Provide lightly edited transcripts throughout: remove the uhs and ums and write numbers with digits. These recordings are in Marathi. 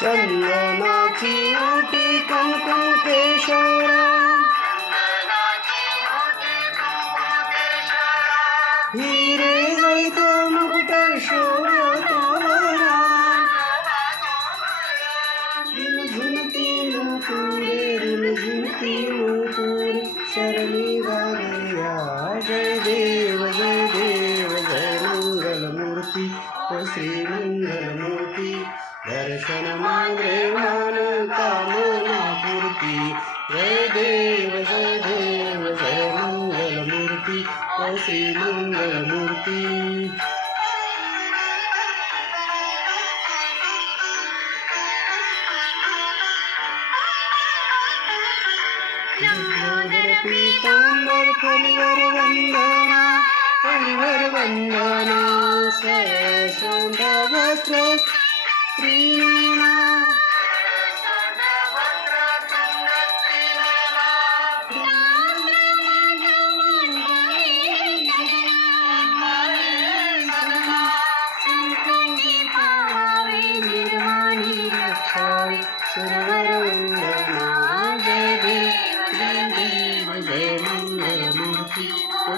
चंदनाची ओटी कुंकुम केशरा हिरे जळित मुकुट शोभतोरा झुमती नूपुरे झुमती नूपुरे शरणी गागरिया जय देव जय मंगलमूर्ती श्री मंगलमूर्ती दर्शन मांगे मन कामना पूर्ती जय देव जय मंगलमूर्ती श्री मंगलमूर्ती पीतांबर फलिवर वंदना स्वयंभवत्र श्रीना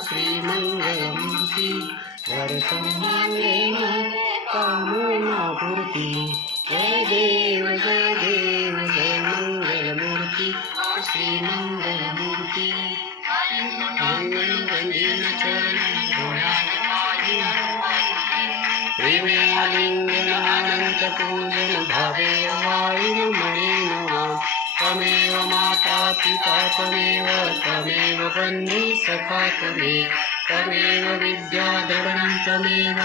श्री मंगलमूर्ती दर्शन मांगे कामना पूर्ती जय देव जय मंगलमूर्ती श्री मंगलमूर्ती प्रेमालिंगनानंत पूजन भावे वायुमणे नमः तमेव माता पिता तमेव बन्धु सखा तमेव विद्या द्रवणं तमेव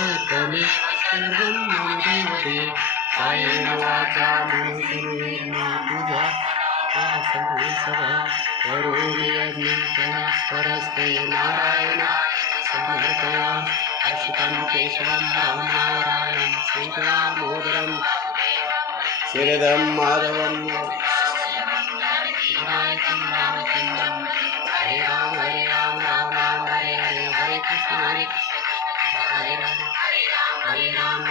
सर्वं मम देवते कायेन वाचा मनसेन पूजा सर्वे सदा करोमि यज्ञं परस्ते नारायण समर्पया अच्युतं केशवं नारायणं श्रीरामोदरं शिरदं माधवं हरे राम राम राम हरे हरे हरे कृष्ण हरे राम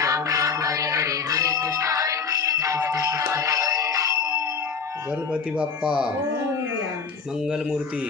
हरे हरे हरे कृष्ण गणपती बाप्पा मंगलमूर्ती